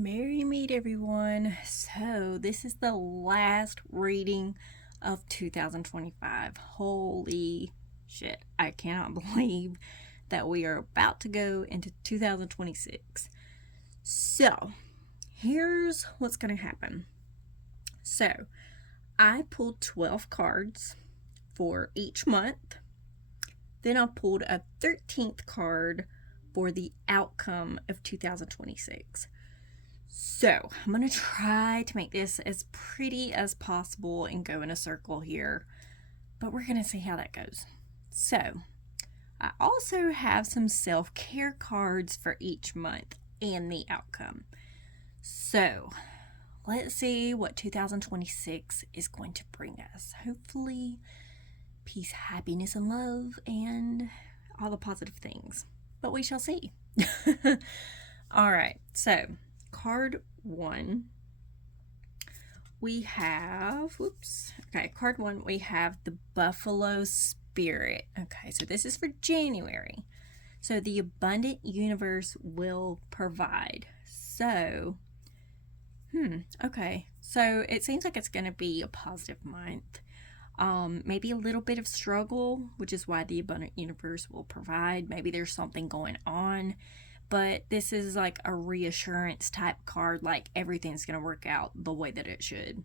Merry meet everyone. So, this is the last reading of 2025. Holy shit. I cannot believe that we are about to go into 2026. So, here's what's going to happen. So, I pulled 12 cards for each month. Then I pulled a 13th card for the outcome of 2026. So, I'm going to try to make this as pretty as possible and go in a circle here, but we're going to see how that goes. So, I also have some self-care cards for each month and the outcome. So, let's see what 2026 is going to bring us. Hopefully, peace, happiness, and love, and all the positive things. But we shall see. All right, so card one, we have, card one, we have the Buffalo Spirit. Okay, so this is for January. So the abundant universe will provide. So, okay. So it seems like it's going to be a positive month. Maybe a little bit of struggle, which is why the abundant universe will provide. Maybe there's something going on. But this is like a reassurance type card, like everything's going to work out the way that it should.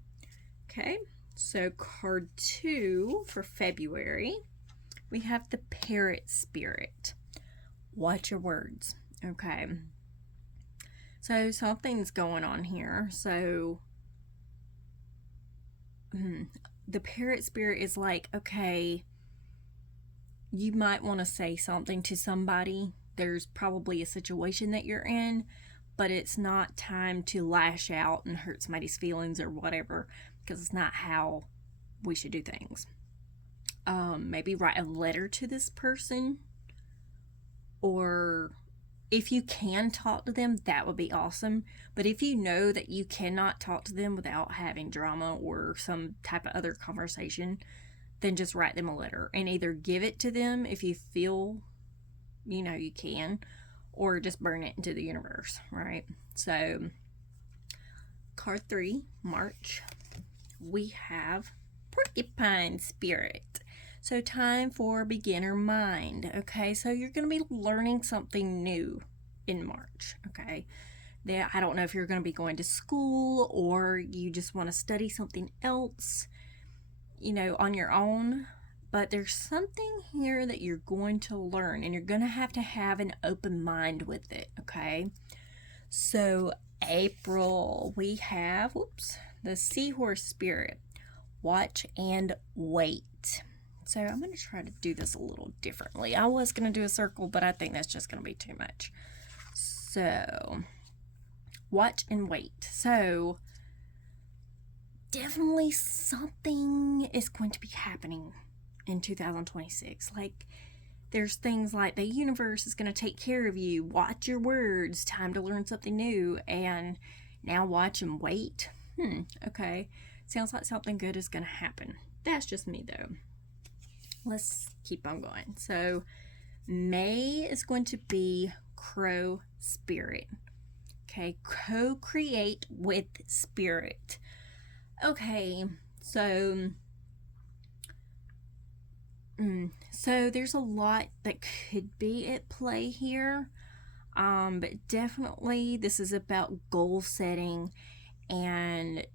Okay, so card two for February, we have the Parrot Spirit. Watch your words. Okay, so something's going on here. So the Parrot Spirit is like, okay, you might want to say something to somebody. There's probably a situation that you're in, but it's not time to lash out and hurt somebody's feelings or whatever, because it's not how we should do things. Maybe write a letter to this person, or if you can talk to them, that would be awesome. But if you know that you cannot talk to them without having drama or some type of other conversation, then just write them a letter and either give it to them if you feel you can, or just burn it into the universe, right? So, card three, March, we have Porcupine Spirit. So, time for beginner mind. Okay, so you're going to be learning something new in March. Okay, I don't know if you're going to be going to school or you just want to study something else, on your own. But there's something here that you're going to learn, and you're going to have an open mind with it, okay? So, April, we have, the Seahorse Spirit. Watch and wait. So, I'm going to try to do this a little differently. I was going to do a circle, but I think that's just going to be too much. So, watch and wait. So, definitely something is going to be happening in 2026. Like, there's things like the universe is going to take care of you. Watch your words. Time to learn something new. And now watch and wait. Okay. Sounds like something good is going to happen. That's just me, though. Let's keep on going. So, May is going to be Crow Spirit. Okay. Co-create with spirit. Okay. So there's a lot that could be at play here, but definitely this is about goal setting and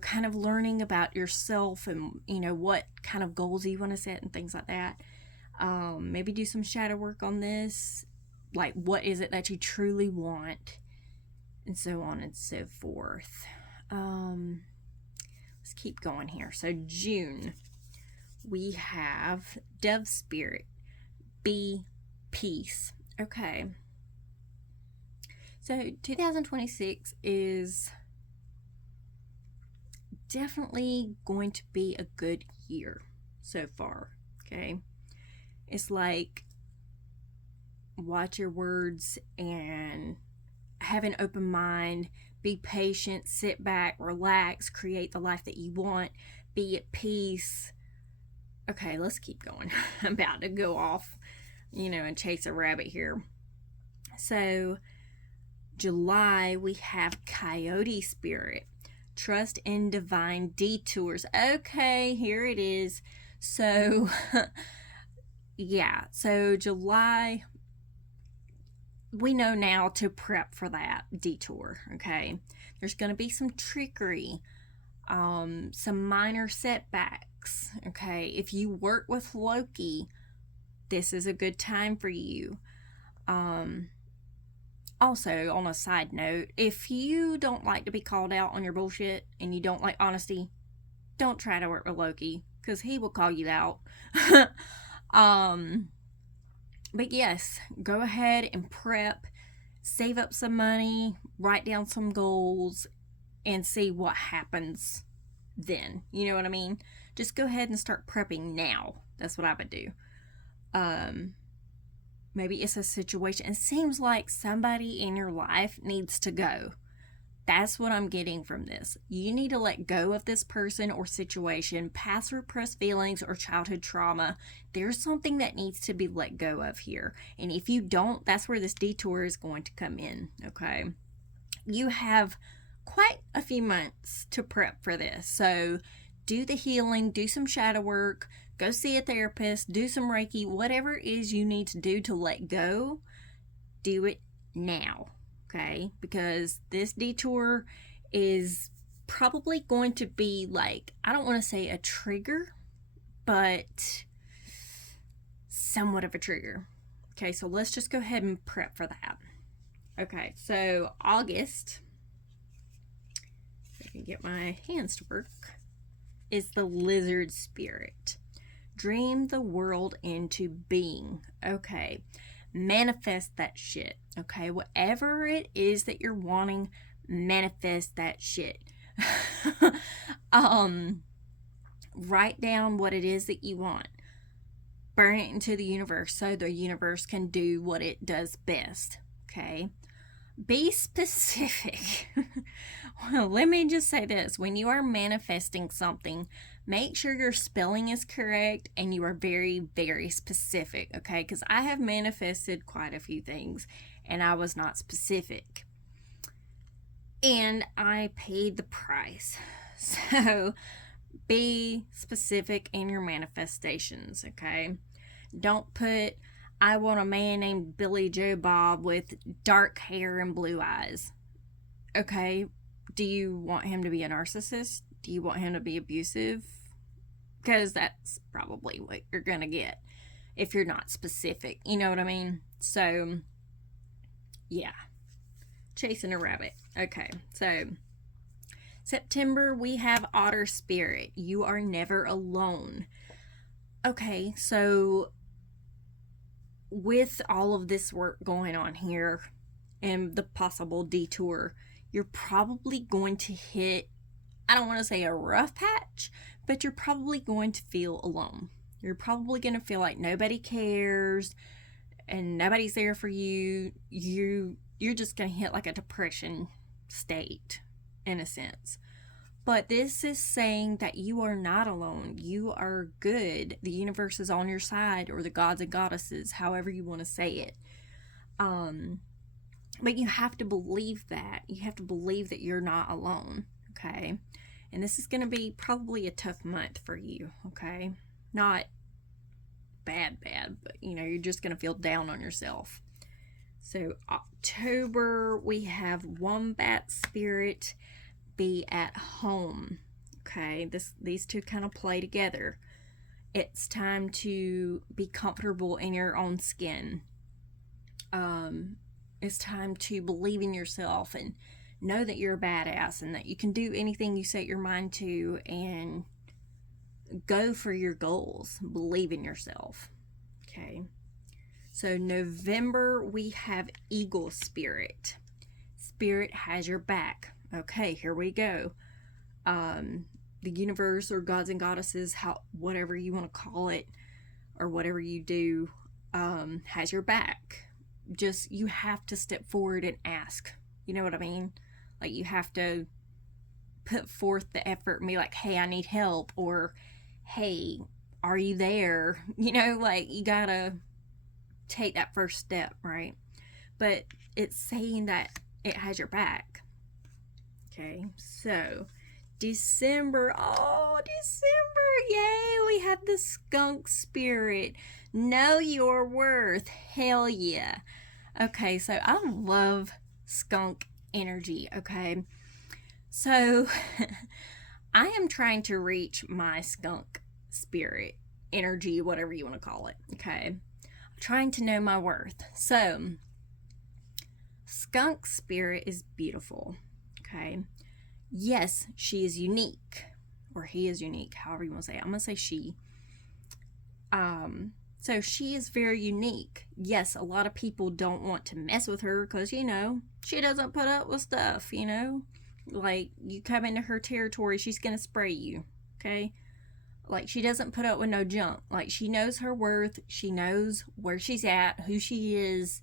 kind of learning about yourself and what kind of goals you want to set and things like that. Maybe do some shadow work on this, like what is it that you truly want, and so on and so forth. Let's keep going here. So June, we have Dove Spirit. Be peace. Okay. So 2026 is definitely going to be a good year so far. Okay. It's like watch your words and have an open mind. Be patient. Sit back. Relax. Create the life that you want. Be at peace. Okay, let's keep going. I'm about to go off, and chase a rabbit here. So, July, we have Coyote Spirit. Trust in divine detours. Okay, here it is. So, yeah. So, July, we know now to prep for that detour. Okay. There's going to be some trickery, some minor setbacks. Okay. If you work with Loki, this is a good time for you. Also, on a side note, if you don't like to be called out on your bullshit and you don't like honesty, don't try to work with Loki because he will call you out. um, but yes, go ahead and prep, save up some money, write down some goals, and see what happens then. You know what I mean? Just go ahead and start prepping now. That's what I would do. Maybe it's a situation. It seems like somebody in your life needs to go. That's what I'm getting from this. You need to let go of this person or situation, past repressed feelings or childhood trauma. There's something that needs to be let go of here. And if you don't, that's where this detour is going to come in, okay? You have quite a few months to prep for this. So do the healing, do some shadow work, go see a therapist, do some Reiki, whatever it is you need to do to let go, do it now, okay? Because this detour is probably going to be like, I don't want to say a trigger, but somewhat of a trigger. Okay, so let's just go ahead and prep for that. Okay, so August, if I can get my hands to work, is the Lizard Spirit. Dream the world into being. Okay. Manifest that shit. Okay. Whatever it is that you're wanting, manifest that shit. Write down what it is that you want. Burn it into the universe so the universe can do what it does best. Okay. Be specific. Well, let me just say this. When you are manifesting something, make sure your spelling is correct and you are very, very specific, okay? Because I have manifested quite a few things and I was not specific. And I paid the price. So be specific in your manifestations, okay? Don't put, I want a man named Billy Joe Bob with dark hair and blue eyes. Okay, do you want him to be a narcissist? Do you want him to be abusive? Because that's probably what you're going to get if you're not specific. You know what I mean? So, yeah. Chasing a rabbit. Okay, so September, we have Otter Spirit. You are never alone. Okay, so with all of this work going on here and the possible detour, you're probably going to hit, I don't want to say a rough patch, but you're probably going to feel alone. You're probably going to feel like nobody cares and nobody's there for you. You're just going to hit like a depression state in a sense. But this is saying that you are not alone. You are good. The universe is on your side, or the gods and goddesses, however you want to say it. But you have to believe that. You have to believe that you're not alone, okay? And this is going to be probably a tough month for you, okay? Not bad, but, you're just going to feel down on yourself. So October, we have Wombat Spirit, be at home, okay? These two kind of play together. It's time to be comfortable in your own skin. It's time to believe in yourself and know that you're a badass and that you can do anything you set your mind to and go for your goals. Believe in yourself. Okay. So November, we have Eagle Spirit. Spirit has your back. Okay, here we go. The universe or gods and goddesses, whatever you want to call it, or whatever you do, has your back. Just, you have to step forward and ask. You know what I mean? Like, you have to put forth the effort and be like, hey, I need help, or hey, are you there? Like, you gotta take that first step, right? But it's saying that it has your back. Okay, so December. Oh, December. Yay, we have the skunk spirit. Know your worth. Hell yeah. Okay, so I love skunk energy. Okay, so I am trying to reach my skunk spirit energy, whatever you want to call it. Okay, I'm trying to know my worth. So, skunk spirit is beautiful. Okay, yes, she is unique, or he is unique, however you want to say it. I'm going to say she. So she is very unique. Yes, a lot of people don't want to mess with her because, you know, she doesn't put up with stuff, you know. Like, you come into her territory, she's going to spray you, okay? Like, she doesn't put up with no junk. Like, she knows her worth. She knows where she's at, who she is.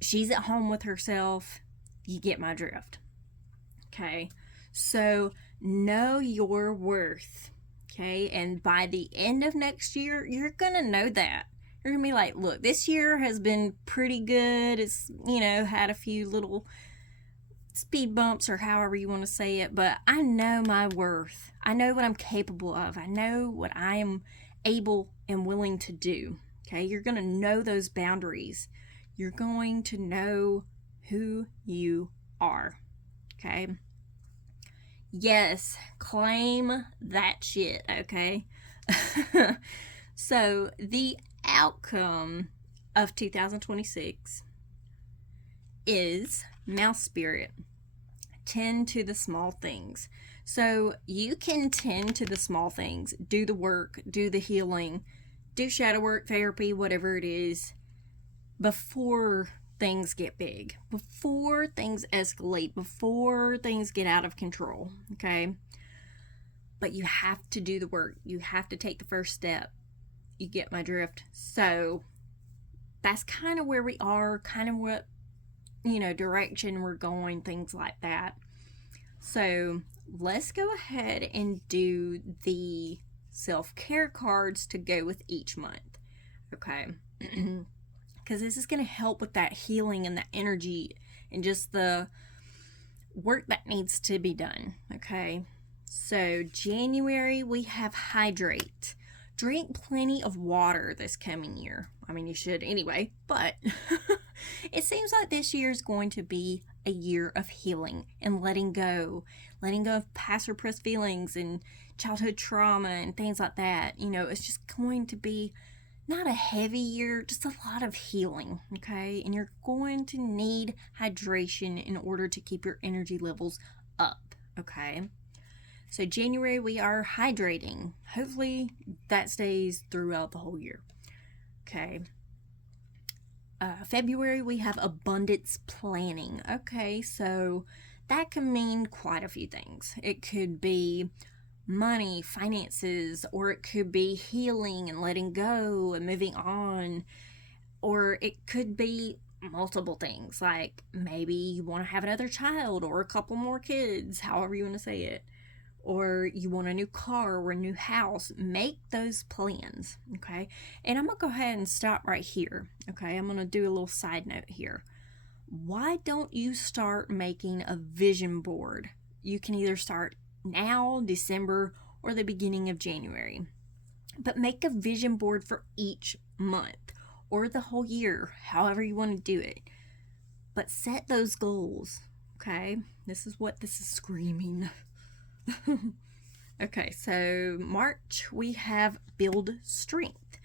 She's at home with herself. You get my drift. Okay? So, know your worth. Okay? And by the end of next year, you're going to know that. You're going to be like, look, this year has been pretty good. It's, you know, had a few little speed bumps or however you want to say it, but I know my worth. I know what I'm capable of. I know what I am able and willing to do. Okay, you're going to know those boundaries. You're going to know who you are. Okay, yes, claim that shit. Okay. So the outcome of 2026 is mouse spirit. Tend to the small things. So you can tend to the small things, do the work, do the healing, do shadow work, therapy, whatever it is, before things get big, before things escalate, before things get out of control. Okay, but you have to do the work. You have to take the first step. You get my drift. So that's kind of where we are, kind of what, you know, direction we're going, things like that. So let's go ahead and do the self-care cards to go with each month. Okay. Because this is going to help with that healing and the energy and just the work that needs to be done. Okay. So January, we have hydrate. Drink plenty of water this coming year. I mean, you should anyway, but it seems like this year is going to be a year of healing and letting go of past repressed feelings and childhood trauma and things like that. You know, it's just going to be not a heavy year, just a lot of healing, okay? And you're going to need hydration in order to keep your energy levels up, okay? So January, we are hydrating. Hopefully that stays throughout the whole year. Okay. February, we have abundance planning. Okay, so that can mean quite a few things. It could be money, finances, or it could be healing and letting go and moving on. Or it could be multiple things, like maybe you want to have another child or a couple more kids, however you want to say it. Or you want a new car or a new house. Make those plans, okay? And I'm going to go ahead and stop right here, okay? I'm going to do a little side note here. Why don't you start making a vision board? You can either start now, December, or the beginning of January. But make a vision board for each month or the whole year, however you want to do it. But set those goals, okay? This is what this is screaming. Okay, so March, we have build strength.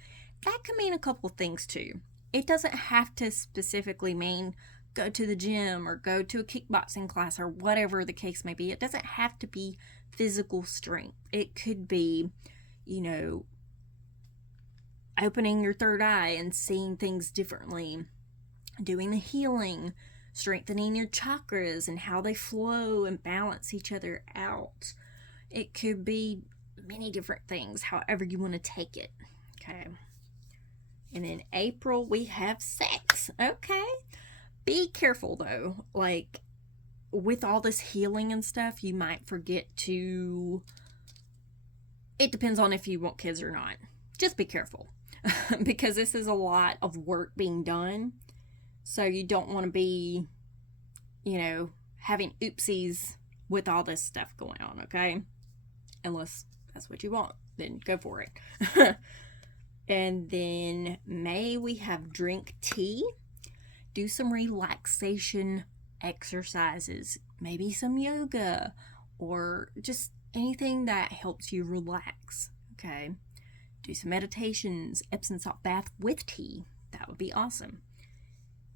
That can mean a couple things too. It doesn't have to specifically mean go to the gym or go to a kickboxing class or whatever the case may be. It doesn't have to be physical strength. It could be, you know, opening your third eye and seeing things differently, doing the healing, strengthening your chakras and how they flow and balance each other out. It could be many different things, however you want to take it. Okay. And in April, we have sex. Okay. Be careful though. Like, with all this healing and stuff, you might forget to. It depends on if you want kids or not. Just be careful. Because this is a lot of work being done. So you don't want to be, having oopsies with all this stuff going on, okay? Unless that's what you want, then go for it. And then May, we have drink tea, do some relaxation exercises, maybe some yoga, or just anything that helps you relax, okay? Do some meditations, Epsom salt bath with tea. That would be awesome.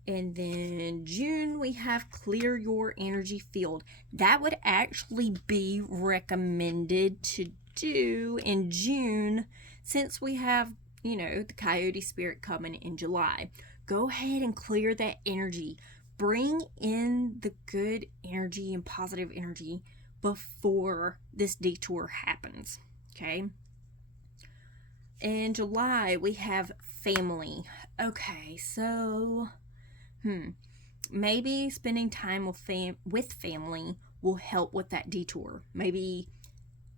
And then June, we have clear your energy field. That would actually be recommended to do in June, since we have, the coyote spirit coming in July. Go ahead and clear that energy. Bring in the good energy and positive energy before this detour happens, okay? In July, we have family. Okay, so maybe spending time with family will help with that detour. Maybe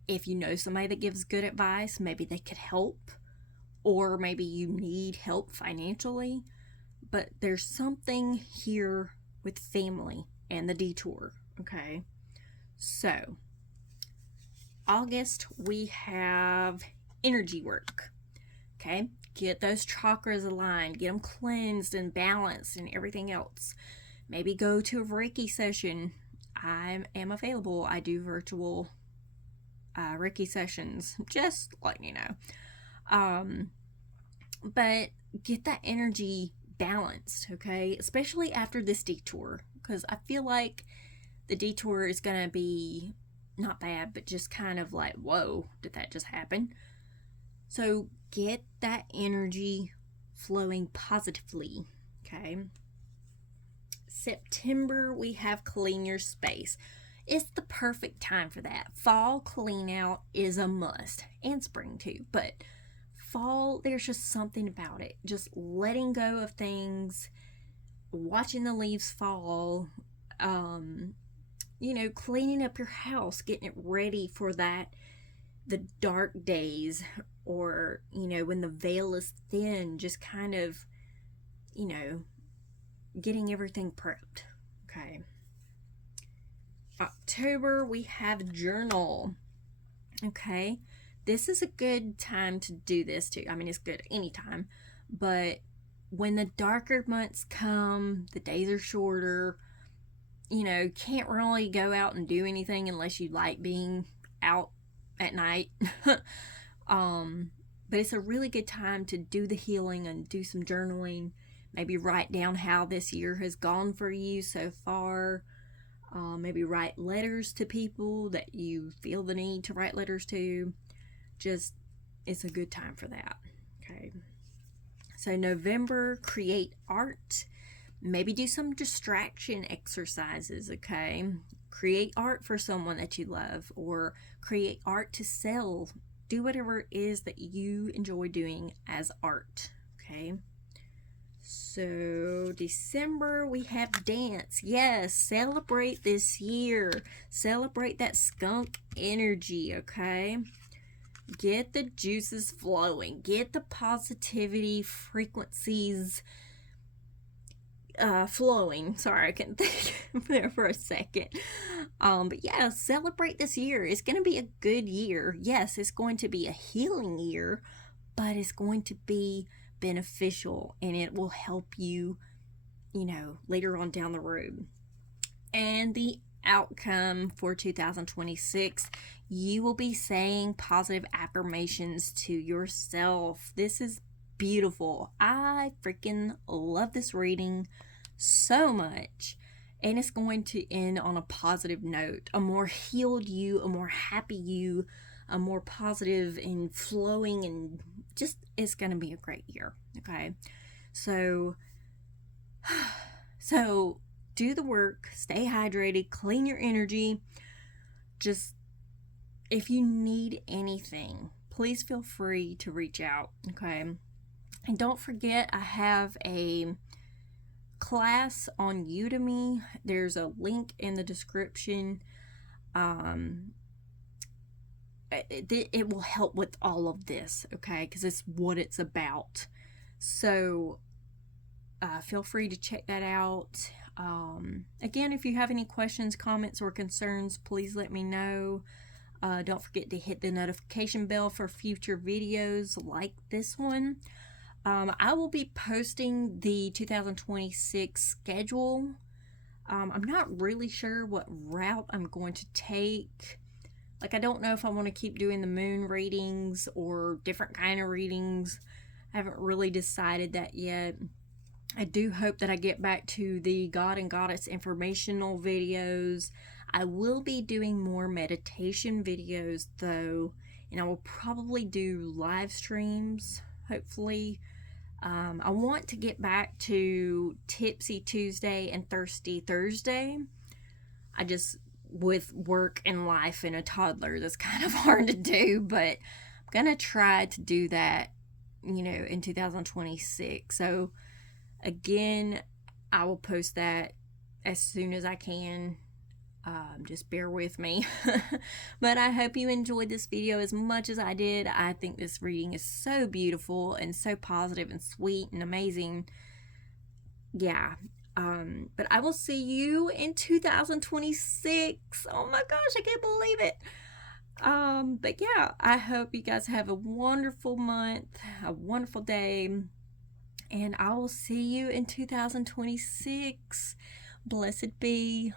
if you know somebody that gives good advice, maybe they could help, or maybe you need help financially. But there's something here with family and the detour, okay? So, August, we have energy work, okay? Get those chakras aligned, get them cleansed and balanced and everything else. Maybe go to a Reiki session. I am available. I do virtual Reiki sessions, just letting you know. But get that energy balanced, okay? Especially after this detour, because I feel like the detour is going to be not bad, but just kind of like, whoa, did that just happen? So get that energy flowing positively, okay? September, we have clean your space. It's the perfect time for that. Fall clean out is a must, and spring too, but fall, there's just something about it. Just letting go of things, watching the leaves fall, cleaning up your house, getting it ready for the dark days, or, when the veil is thin, just kind of, getting everything prepped, okay? October, we have journal, okay? This is a good time to do this too. I mean, it's good anytime, but when the darker months come, the days are shorter, can't really go out and do anything unless you like being out at night. But it's a really good time to do the healing and do some journaling. Maybe write down how this year has gone for you so far. Maybe write letters to people that you feel the need to write letters to. Just, it's a good time for that, okay? So November, create art. Maybe do some distraction exercises, okay? Create art for someone that you love, or create art to sell. Do whatever it is that you enjoy doing as art, okay? So December, we have dance. Yes, celebrate this year. Celebrate that skunk energy, okay? Get the juices flowing. Get the positivity frequencies flowing. Sorry, I couldn't think there for a second. But yeah, celebrate this year. It's going to be a good year. Yes, it's going to be a healing year, but it's going to be beneficial, and it will help you, later on down the road. And the outcome for 2026, you will be saying positive affirmations to yourself. This is beautiful. I freaking love this reading so much, and it's going to end on a positive note. A more healed you, a more happy you, a more positive and flowing, and just, it's going to be a great year, okay? So do the work, stay hydrated, clean your energy. Just, if you need anything, please feel free to reach out, okay? And don't forget, I have a class on Udemy. There's a link in the description. It will help with all of this, okay? Because it's what it's about. So feel free to check that out. Again, if you have any questions, comments, or concerns, please let me know. Don't forget to hit the notification bell for future videos like this one. I will be posting the 2026 schedule. I'm not really sure what route I'm going to take. Like, I don't know if I want to keep doing the moon readings or different kind of readings. I haven't really decided that yet. I do hope that I get back to the God and Goddess informational videos. I will be doing more meditation videos though, and I will probably do live streams, hopefully. I want to get back to Tipsy Tuesday and Thirsty Thursday. I just, with work and life and a toddler, that's kind of hard to do, but I'm gonna try to do that, in 2026. So again, I will post that as soon as I can. Just bear with me. But I hope you enjoyed this video as much as I did. I think this reading is so beautiful and so positive and sweet and amazing. Yeah. But I will see you in 2026. Oh my gosh, I can't believe it. But yeah, I hope you guys have a wonderful month, a wonderful day, and I will see you in 2026. Blessed be.